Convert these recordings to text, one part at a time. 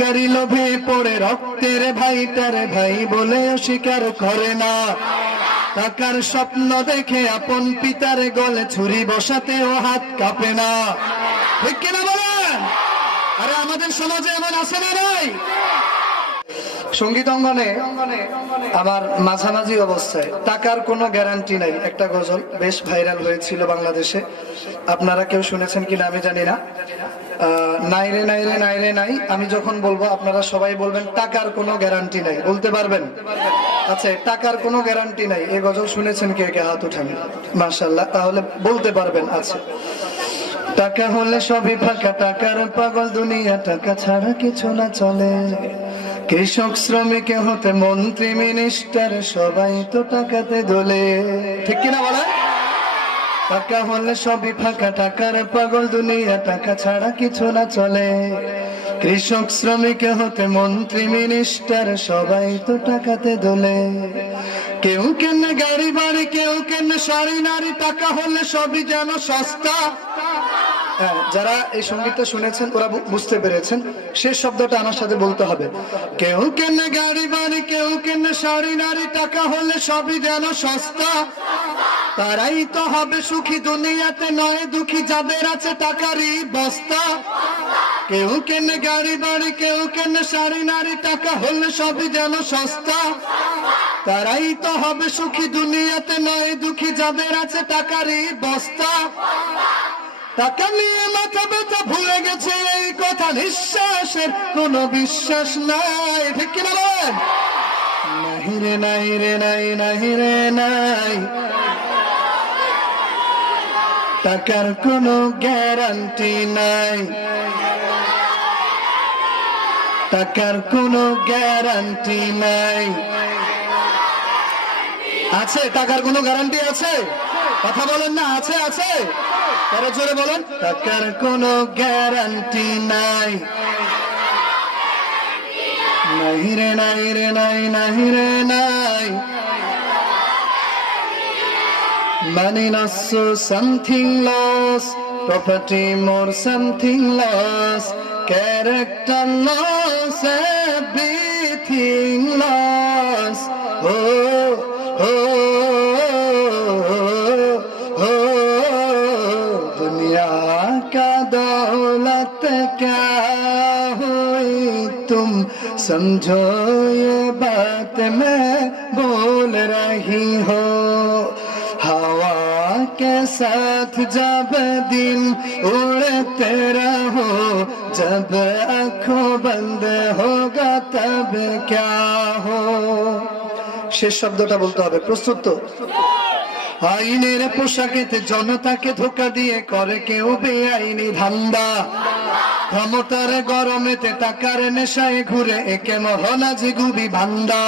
কারি লোভে পড়ে রক্তের ভাইটার ভাই বলে অস্বীকার করে না। টাকার স্বপ্ন দেখে আপন পিতার গলে ছুরি বসাতেও হাত কাঁপে না। ঠিক কিনা বলেন? আরে আমাদের সমাজে এমন আছে না নাই সংগীত অঙ্গনে আমার মাঝামাঝি অবস্থায় টাকার কোনো গ্যারান্টি নাই। একটা গজল বেশ ভাইরাল হয়েছিল বাংলাদেশে। আপনারা কেউ শুনেছেন কিনা আমি জানি না। নাই রে নাই রে নাই রে, নাই। আমি যখন বলব, আপনারা সবাই বলবেন, টাকার কোনো গ্যারান্টি নাই। বলতে পারবেন? আচ্ছা টাকার কোনো গ্যারান্টি নাই। এ গজল শুনেছেন কে কে? হাত উঠান। মার্শাল্লাহ তাহলে বলতে পারবেন আচ্ছা। টাকা হলে সবই ফাঁকা, টাকার পাগল দুনিয়া, টাকা ছাড়া কিছু না চলে। কৃষক, শ্রমিক, হতে মন্ত্রী মিনিস্টার সবাই তো টাকাতে দোলে। ঠিক কিনা বলে টাকা হলে সবই ফাঁকা টাকার পাগল দুনিয়া টাকা ছাড়া কিছু না চলে। কৃষক শ্রমিক হতে মন্ত্রী মিনিস্টার সবাই তো টাকাতে দোলে। কেউ কেন গাড়ি বাড়ি কেউ কেন সারি নারী টাকা হলে সবই যেন সস্তা। হ্যাঁ, যারা এই সঙ্গীতটা শুনেছেন ওরা বুঝতে পেরেছেন শেষ শব্দটা আমার সাথে বলতে হবে। কেউ কেন গাড়ি বাড়ি কেউ কেন সারি নারী টাকা হলে সবই যেন সস্তা। তারাই তো হবে সুখী, দুনিয়াতে নয় দুঃখী, যাদের আছে টাকারই বস্তা। কেউ কেন গাড়ি বাড়ি, কেউ কেন শাড়ি নারী টাকা হলে সবই যেন সস্তা। তারাই তো হবে সুখী, দুনিয়াতে নয় দুঃখী, যাদের আছে টাকারই বস্তা। টাকা নিয়ে মাথা ব্যথা ভুলে গেছে, এই কথা নিঃশ্বাসের কোনো বিশ্বাস নাই। ঠিক কিনা বলেন? নাহি রে, নাই রে, নাই নাহি রে, নাই। টাকার কোনো গ্যারান্টি নাই। টাকার কোনো গ্যারান্টি নাই। আছে, টাকার কোনো গ্যারান্টি আছে? কথা বলেন না, আছে আছে। তারা জোরে বলেন। টাকার কোনো গ্যারান্টি নাই। নাই রে নাই রে, নাই নাই রে, নাই। Money loss so something lost Property more something lost Character loss Everything lost Oh, oh, oh, oh दुनिया का दौलत क्या हुई तुम समझो ये बात मैं बोल रही हो हवा کے ساتھ جب دن اڑتے رہو جب آنکھوں بند ہوگا تب کیا ہو শেষ শব্দটা বলতে হবে প্রস্তুত তো আইনের পোশাকেতে জনতাকে ধোকা দিয়ে করে কেউ বেআইনি ধান্দা ক্ষমতার গরমেতে টাকার নেশায় ঘুরে একে মহলাজি গুবি ভান্দা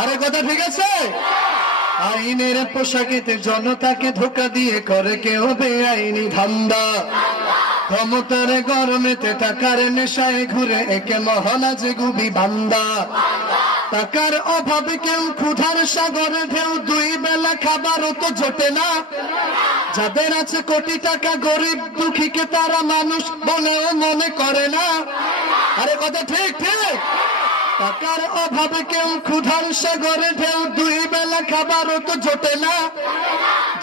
আরে কথা ঠিক আছে আইনের পোশাকেতে জনতাকে ধোকা দিয়ে করে কেউ বেআইনি ধান্দা। ক্ষমতার গরমেতে টাকার নেশায় ঘুরে একে মহলাজি গুবি ভান্দা টাকার অভাবে কেউ ক্ষুধার সাগরে ঢেউ, দুই বেলা খাবারও তো জোটে না। যাদের আছে কোটি টাকা, গরিব দুঃখীকে তারা মানুষ বলেও মনে করে না। আরে কথা ঠিক ঠিক? টাকার অভাবে কেউ ক্ষুধার সাগরে ঢেউ, দুই বেলা খাবারও তো জোটে না।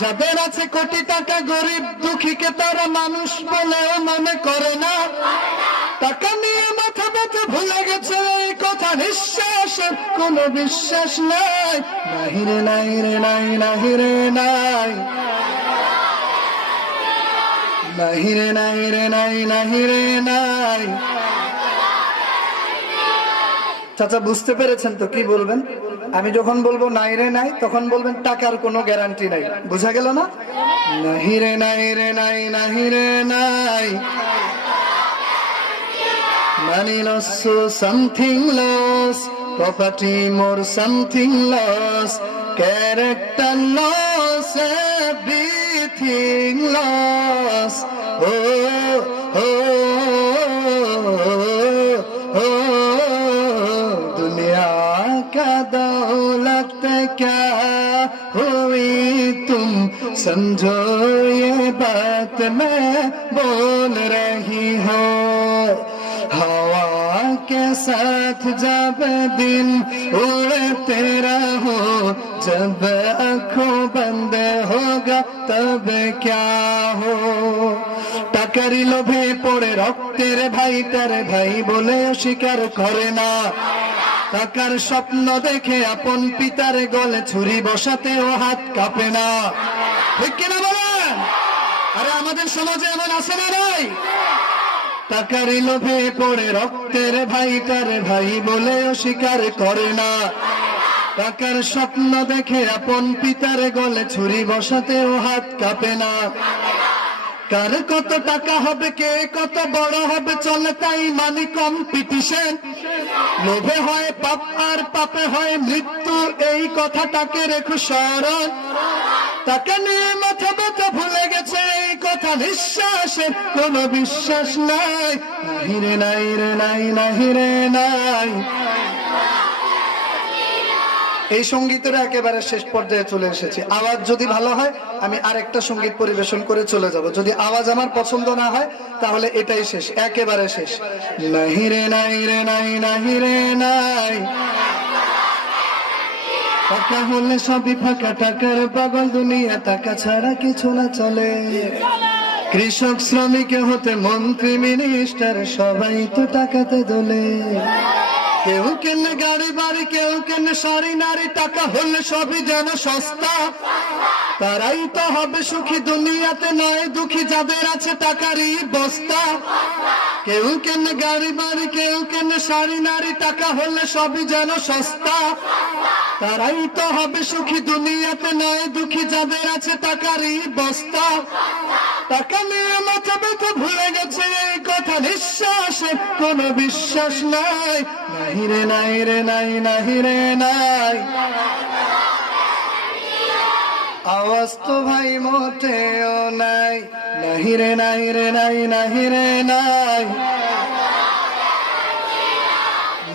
যাদের আছে কোটি টাকা, গরিব দুঃখীকে তারা মানুষ বলেও মনে করে না। টাকা নিয়ে মাথা ব্যথা ভুলে গেছে, এই কথা নিঃশ্বাসের কোনো বিশ্বাস নাই। নাহি রে নাই রে, নাই, নাহি রে, নাই। নাহি রে নাই রে, নাই নাই। চাচা, বুঝতে পেরেছেন তো কি বলবেন? আমি যখন বলব নাই রে নাই, তখন বলবেন টাকার কোন গ্যারান্টি নাই। বুঝা গেল না? নাহিরে নাই রে নাই নাহিরে নাই। Money loss something loss property more something loss character loss everything loss ও हुई तुम समझो ये बात मैं बोल रही हूँ हवा के साथ जब दिन उड़े तेरा हो जब आंखों बंद होगा तब क्या हो টাকারি লোভে পড়ে রক্তের ভাইটার ভাই বলে অস্বীকার করে না টাকার স্বপ্ন দেখে আপন পিতার গলে ছুরি বসাতে বসাতেও হাত কাঁপে না। ঠিক কিনা বলেন? আরে আমাদের সমাজে এমন আছে না নাই টাকার লোভে পড়ে রক্তের ভাইটার ভাই বলে অস্বীকার করে না। টাকার স্বপ্ন দেখে আপন পিতার গলে ছুরি বসাতে বসাতেও হাত কাঁপে না। কার কত টাকা হবে, কে কত বড় হবে, চলে তাই মানে কম্পিটিশন লোভে হয় পাপ আর পাপে হয় মৃত্যু, এই কথাটাকে রেখো স্মরণ। তাকে নিয়ে মাথা ব্যথা ভুলে গেছে, এই কথা নিঃশ্বাসের কোনো বিশ্বাস নাই। নাহিরে নাই রে, নাই নাহিরে নাই। এই সঙ্গীতের একেবারে শেষ পর্যায়ে চলে এসেছি। আওয়াজ যদি ভালো হয়, আমি আরেকটা সংগীত পরিবেশন করে চলে যাব। যদি আওয়াজ আমার পছন্দ না হয়, তাহলে এটাই শেষ, একেবারে শেষ। নাহি রে, নাই রে, নাই, নাহি রে, নাই। টাকা হলে সবই ফাঁকা, টাকার পাগল দুনিয়া, টাকা ছাড়া কিছু না চলে। কৃষক, শ্রমিক হতে মন্ত্রী মিনিস্টার সবাই তো টাকাতে দোলে। কেউ কেন গাড়ি বাড়ি, কেউ কেন সারি নারী টাকা হলে সবই যেন সস্তা। তারাই তো হবে সুখী, দুনিয়াতে নয় দুঃখী, যাদের আছে টাকারই বস্তা। কেউ কেন গাড়ি বাড়ি, কেউ কেন সারি নারী টাকা হলে সবই যেন সস্তা। তারাই তো হবে সুখী, দুনিয়াতে নয় দুঃখী, যাদের আছে টাকারই বস্তা। টাকা নিয়ে মাথা ব্যথা ভুলে গেছে এই নিঃশ্বাসে কোনো বিশ্বাস নাই। নাই নাই আওয়াজ তো ভাই মোটেও নাই। নাহি রে, নাই রে, নাই নাহি রে, নাই।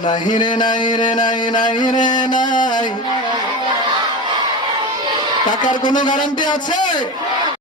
নাহি রে, নাই রে, নাই নাহি রে, নাই। টাকার কোনো গ্যারান্টি আছে?